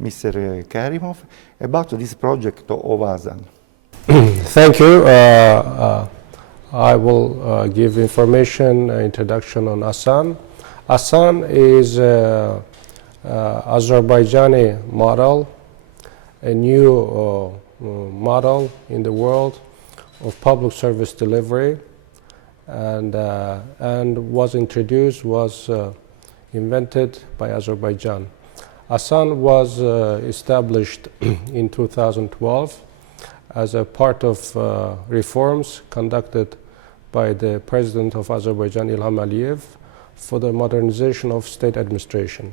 Mr. Karimov, about this project of ASAN. Thank you. I will give information, introduction on ASAN. ASAN is Azerbaijani model, a new model in the world of public service delivery, and was invented by Azerbaijan. ASAN was established in 2012 as a part of reforms conducted by the President of Azerbaijan, Ilham Aliyev, for the modernization of state administration.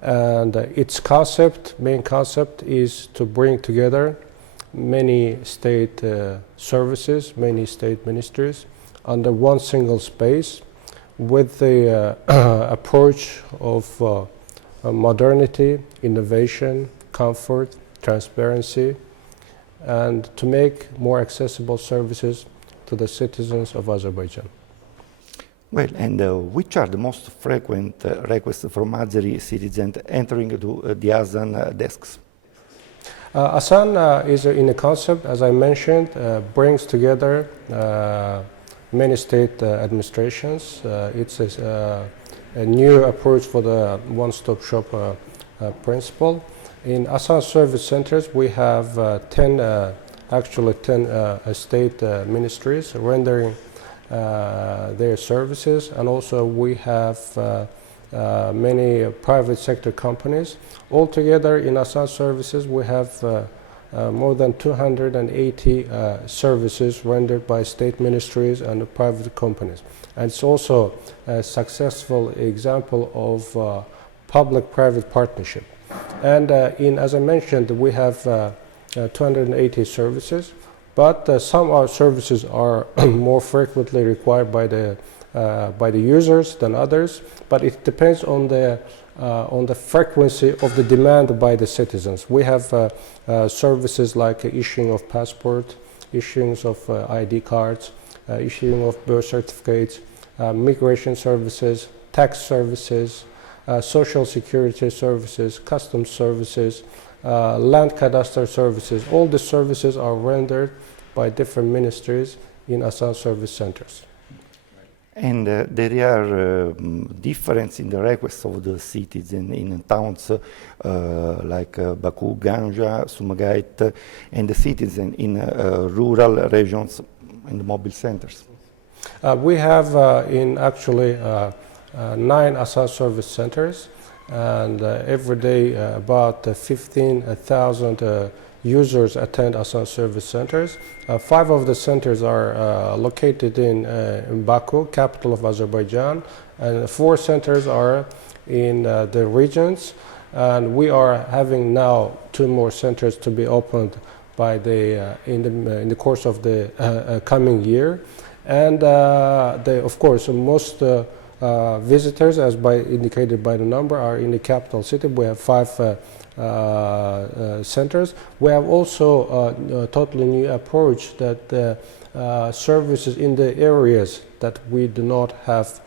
And its main concept is to bring together many state services, many state ministries under one single space with the approach of modernity, innovation, comfort, transparency, and to make more accessible services to the citizens of Azerbaijan. Well, and which are the most frequent requests from Azeri citizens entering to the ASAN desks? ASAN is in a concept, as I mentioned, brings together many state administrations. It's a new approach for the one-stop shop principle. In ASAN service centers, we have 10 state ministries rendering their services, and also we have many private sector companies. Altogether in ASAN services we have more than 280 services rendered by state ministries and private companies. And it's also a successful example of public-private partnership. And as I mentioned, we have 280 services, but some of our services are more frequently required by the users than others. But it depends on the frequency of the demand by the citizens. We have services like issuing of passport, issuing of ID cards, issuing of birth certificates, migration services, tax services, social security services, customs services, land cadastre services. All the services are rendered by different ministries in ASAN service centers. And there are differences in the requests of the citizens in towns like Baku, Ganja, Sumgait, and the citizens in rural regions and mobile centers. We have actually 9 ASAN service centers, and every day about 15,000 users attend ASAN service centers. 5 of the centers are located in Baku, capital of Azerbaijan, and 4 centers are in the regions. And we are having now 2 more centers to be opened by in the course of the coming year. And of course, most visitors, as indicated by the number, are in the capital city. We have 5 centers. We have also a totally new approach that services in the areas that we do not have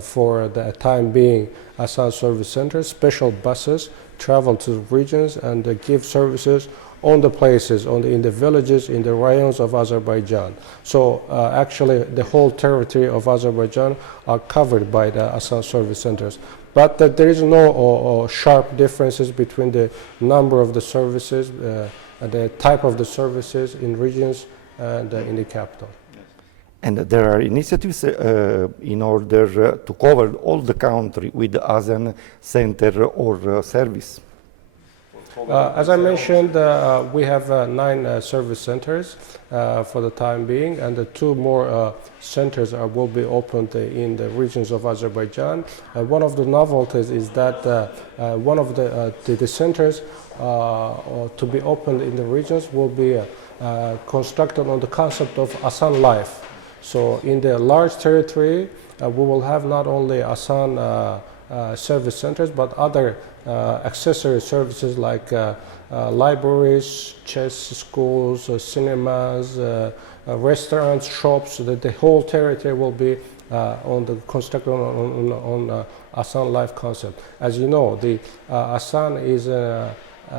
for the time being ASAN service centers, special buses travel to the regions and give services on the places, in the villages, in the rayons of Azerbaijan. So actually the whole territory of Azerbaijan are covered by the ASAN service centers. But there is no sharp differences between the number of the services, the type of the services in regions and in the capital. And there are initiatives in order to cover all the country with the ASAN center or service. As I mentioned, we have 9 service centers for the time being, and the 2 more centers will be opened in the regions of Azerbaijan. One of the novelties is that one of the centers to be opened in the regions will be constructed on the concept of ASAN Life. So in the large territory, we will have not only ASAN service centers, but other accessory services like libraries, chess schools, cinemas, restaurants, shops. So that the whole territory will be constructed on ASAN Life concept. As you know, the ASAN is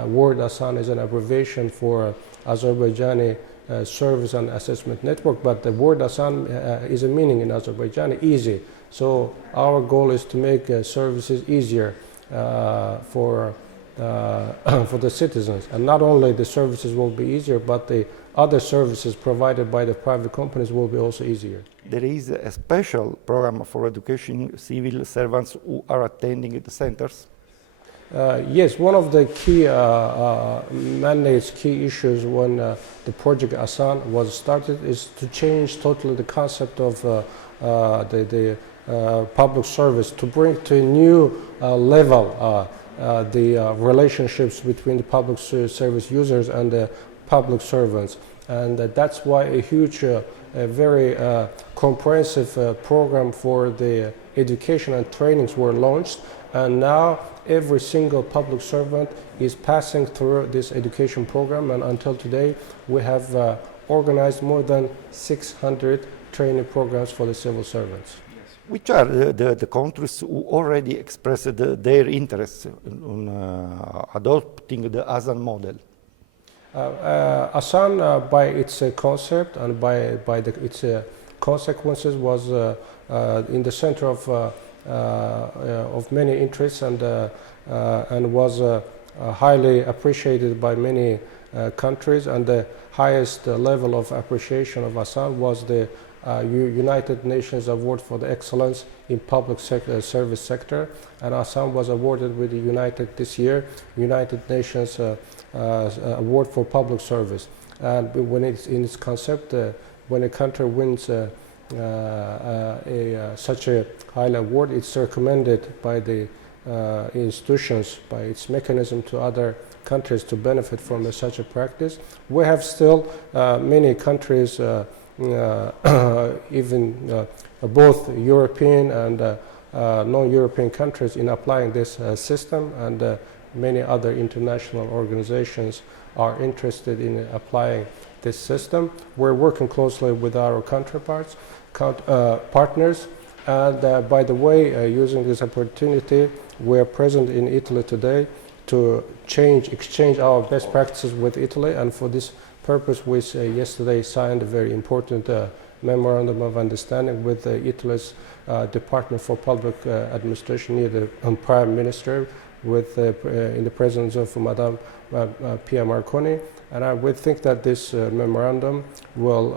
word ASAN is an abbreviation for Azerbaijani Service and Assessment Network, but the word ASAN is a meaning in Azerbaijani, easy. So our goal is to make services easier for the citizens. And not only the services will be easier, but the other services provided by the private companies will be also easier. There is a special program for education civil servants who are attending the centers? Yes, one of the key mandates, key issues when the project ASAN was started is to change totally the concept of the public service, to bring to a new level the relationships between the public service users and the public servants. And that's why a huge, a very comprehensive program for the education and trainings were launched. And now every single public servant is passing through this education program, and until today we have organized more than 600 training programs for the civil servants. Which are the countries who already expressed their interest in adopting the ASAN model? ASAN, by its concept and by its consequences, was in the center of many interests and was highly appreciated by many countries. And the highest level of appreciation of ASAN was the United Nations Award for the Excellence in Public Service Sector, and ASAN was awarded with the United Nations Award for Public Service. And when it's in its concept, when a country wins such a high award, it's recommended by the institutions, by its mechanism to other countries to benefit from such a practice. We have still many countries, even both European and non-European countries, in applying this system, and many other international organizations are interested in applying this system. We're working closely with our counterparts, partners, and by the way, using this opportunity, we're present in Italy today to exchange our best practices with Italy, and for this purpose we yesterday signed a very important memorandum of understanding with Italy's Department for Public Administration near the Prime Minister, in the presence of Madame Pia Marconi. And I would think that this memorandum will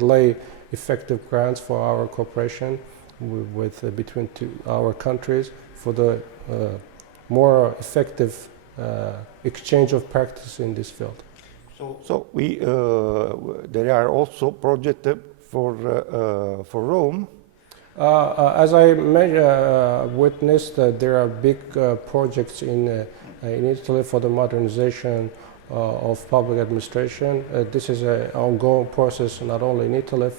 lay effective grounds for our cooperation between our countries for the more effective exchange of practice in this field. So there are also projects for Rome. As I witnessed, there are big projects in Italy for the modernization of public administration. This is an ongoing process, not only in Italy,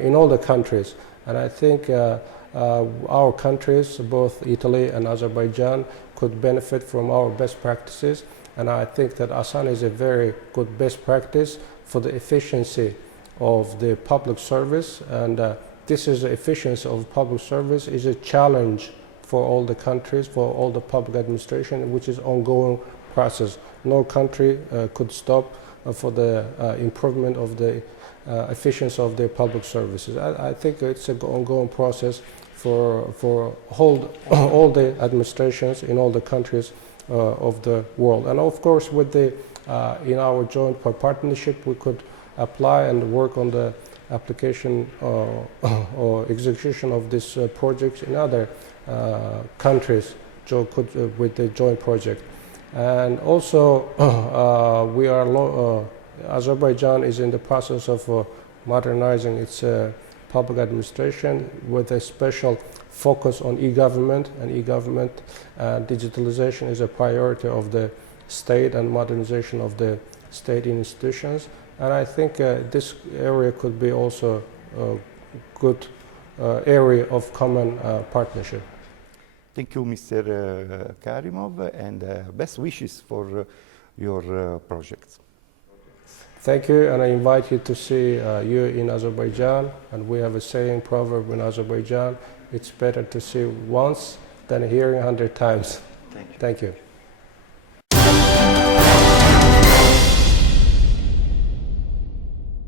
in all the countries. And I think our countries, both Italy and Azerbaijan, could benefit from our best practices. And I think that ASAN is a very good best practice for the efficiency of the public service. And this is the efficiency of public service is a challenge for all the countries, for all the public administration, which is ongoing process. No country could stop for the improvement of the efficiency of their public services. I think it's an ongoing process for all the administrations in all the countries of the world. And of course, with in our joint partnership, we could apply and work on the application or execution of this project in other countries with the joint project. And also, Azerbaijan is in the process of modernizing its public administration with a special focus on e-government, and e-government digitalization is a priority of the state and modernization of the state institutions. And I think this area could be also a good area of common partnership. Thank you, Mr. Karimov, and best wishes for your projects. Thank you, and I invite you to see you in Azerbaijan. And we have a saying, proverb in Azerbaijan, it's better to see once than hearing 100 times. Thank you. Thank you.